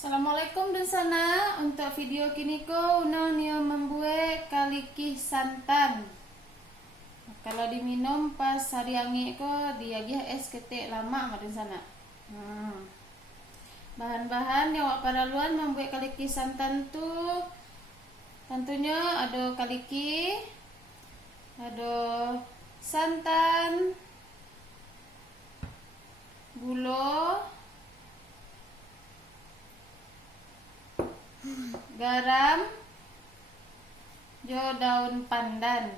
Assalamualaikum dan sana. Untuk video kini ko unang niyo membuat kaliki santan. Kalau diminum pas hari angi ko diagih es ketik lama marin sana. Bahan-bahan yang wak paraluan membuat kaliki santan tuh tentunya ada kaliki, ada santan, gula, garam, jo daun pandan.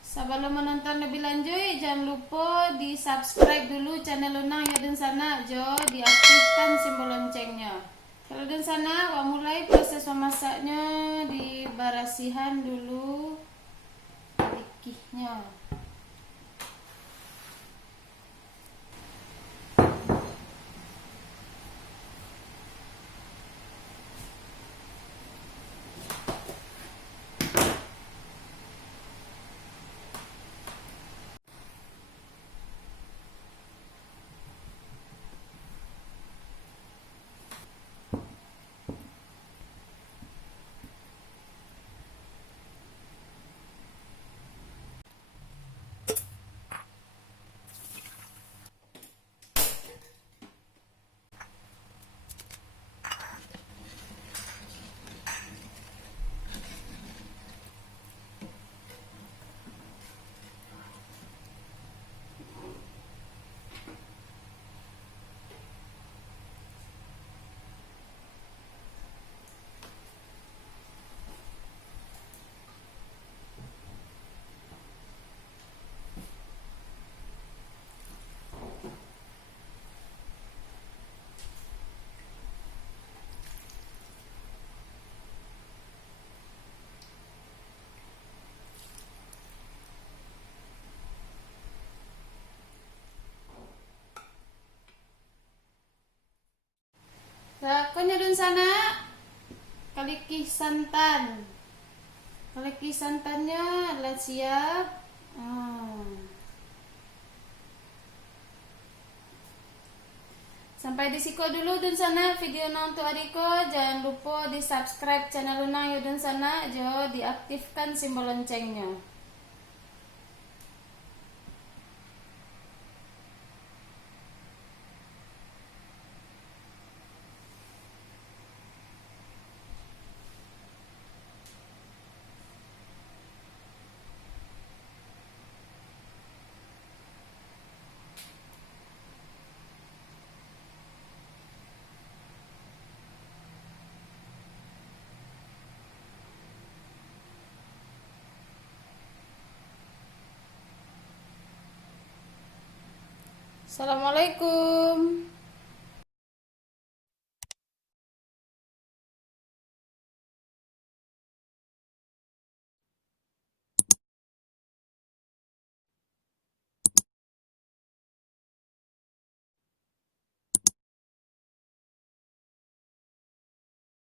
Sebelum menonton lebih lanjut, jangan lupa di subscribe dulu channel Lunang ya dan sana, jo diaktifkan simbol loncengnya. Kalau dan sana, wak mulai proses memasaknya di barasihan dulu kalikihnya. Lakunya dun sana kaliki santan. Kaliki santannya adalah siap. Sampai di siko dulu dun sana video untuk adiko. Jangan lupa di subscribe channel Lunang ya dun sana, jo diaktifkan simbol loncengnya. Assalamualaikum.